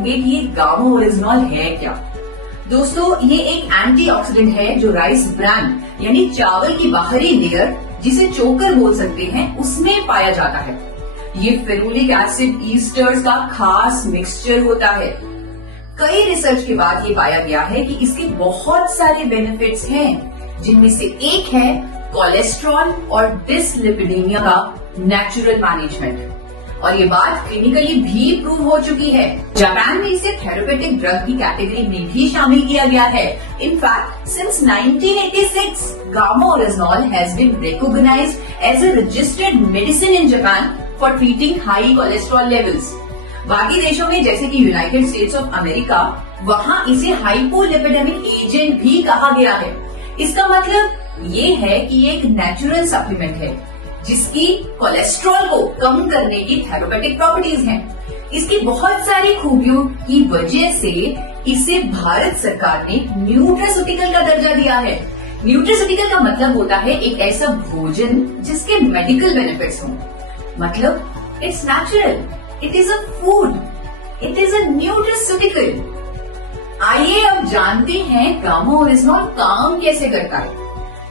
होंगे कि ये गामा ओरिजिनॉल है क्या। दोस्तों, ये एक एंटीऑक्सीडेंट है जो राइस ब्रान यानी चावल की बाहरी लेयर, जिसे चोकर बोल सकते हैं, उसमें पाया जाता है। ये फेरुलिक एसिड ईस्टर्स का खास मिक्सचर होता है। कई रिसर्च के बाद ये पाया गया है कि इसके बहुत सारे बेनिफिट्स हैं, जिनमें से एक है कोलेस्ट्रॉल और डिसलिपिडीमिया का नेचुरल मैनेजमेंट, और ये बात क्लिनिकली भी प्रूव हो चुकी है। जापान में इसे थेरेपेटिक ड्रग की कैटेगरी में भी शामिल किया गया है। In fact since 1986 gamma oryzanol has been recognised as a registered medicine in Japan for treating high cholesterol levels. बाकी देशों में जैसे कि यूनाइटेड स्टेट्स ऑफ अमेरिका, वहाँ इसे हाइपोलिपिडेमिक एजेंट भी कहा गया है। इसका मतलब ये है कि ये एक नेचुरल सप्लीमेंट है जिसकी कोलेस्ट्रॉल को कम करने की थेरेपेटिक प्रॉपर्टीज हैं। इसकी बहुत सारी खूबियों की वजह से इसे भारत सरकार ने न्यूट्रास्यूटिकल का दर्जा दिया है। न्यूट्रास्यूटिकल का मतलब होता है एक ऐसा भोजन जिसके मेडिकल बेनिफिट्स हों। मतलब it's natural, it is a food, it is a nutraceutical. आइए अब जानते हैं गामा ओरिजिनॉल काम कैसे करता है।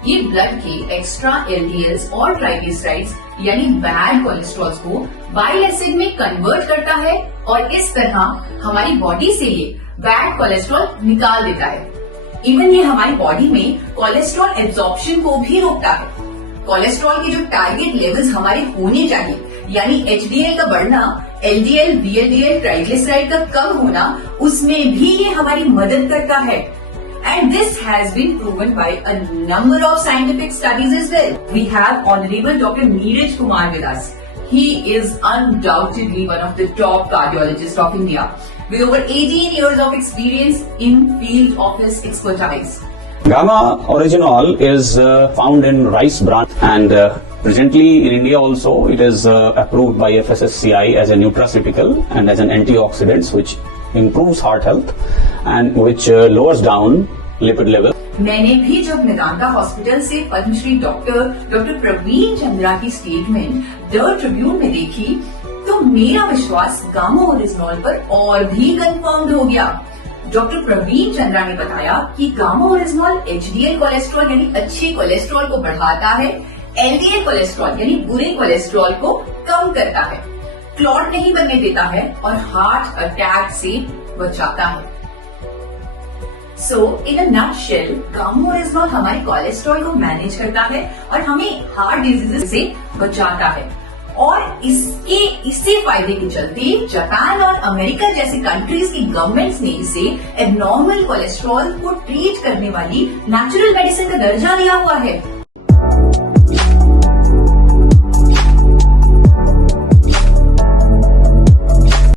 ये ब्लड के एक्स्ट्रा एलडीएल्स और ट्राइग्लिसराइड्स यानी बैड कोलेस्ट्रॉल को बाइल एसिड में कन्वर्ट करता है और इस तरह हमारी बॉडी से ये बैड कोलेस्ट्रॉल निकाल देता है। इवन ये हमारी बॉडी में कोलेस्ट्रॉल एब्जॉर्प्शन को भी रोकता है। कोलेस्ट्रॉल के जो टारगेट लेवल्स हमारे होने चाहिए, यानी एचडीएल का बढ़ना, एलडीएल, वीएलडीएल, ट्राइग्लिसराइड का कम होना, उसमें भी ये हमारी मदद करता है। And this has been proven by a number of scientific studies as well. We have Honorable Dr. Neeraj Kumar with us. He is undoubtedly one of the top cardiologists of India, with over 18 years of experience in field of his expertise. Gamma orygenol is found in rice bran, and presently in India also it is approved by FSSCI as a nutraceutical and as an antioxidant, which improves heart health and which lowers down lipid level. मैंने भी जब Medanta hospital से Padmashri doctor Praveen Chandra की statement the Tribune में देखी, तो मेरा विश्वास गामा ओरिजिनॉल पर और भी कंफर्म हो गया। डॉक्टर प्रवीण चंद्रा ने बताया कि गामा ओरिजिनॉल एचडीएल कोलेस्ट्रॉल यानी अच्छे कोलेस्ट्रॉल को बढ़ाता है, एलडीएल कोलेस्ट्रॉल यानी बुरे कोलेस्ट्रॉल को कम करता है, क्लॉट नहीं बनने देता है और हार्ट अटैक से बचाता है। सो इन अ नटशेल, गामा ओरिजिनॉल हमारे कोलेस्ट्रॉल को मैनेज करता है और हमें हार्ट डिजीजेस से बचाता है। और इससे फायदे के चलते जापान और अमेरिका जैसे कंट्रीज की गवर्नमेंट्स ने इसे एबनॉर्मल कोलेस्ट्रॉल को ट्रीट करने वाली नेचुरल मेडिसिन का दर्जा दिया हुआ है।